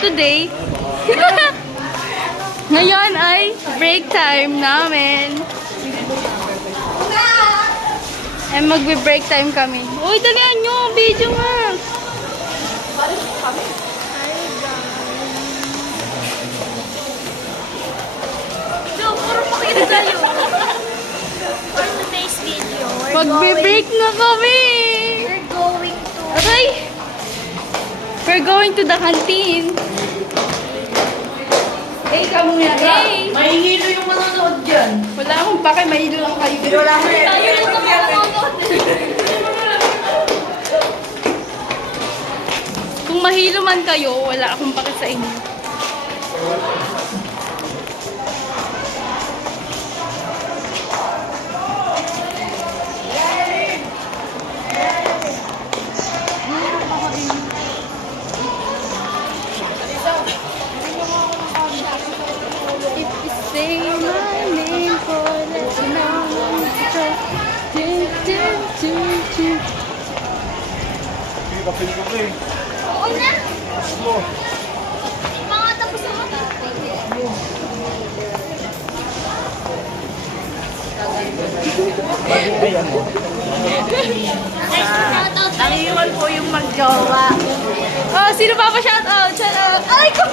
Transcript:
today. Ngayon ay break time namin. Ay magbe-break time kami. Uy, dalihan nyo! Video nga! So, puro pakita tayo. For today's video, Magbe-break na kami! we're going to... Okay! We're going to the canteen. Hey, kamu nga. Hey! Mahihilo yung manonood dyan. Wala akong pake, mahilo lang kayo. Wala mo eh. Tayo lang naman manonood. Kung mahilo man kayo, wala akong pake sa inyo. If you say my name for let you know Oo na. Mga tapos na mata. Nangiwan po yung magjowa. Oh, sino pa pa shoutout? Shoutout! Ay, ko!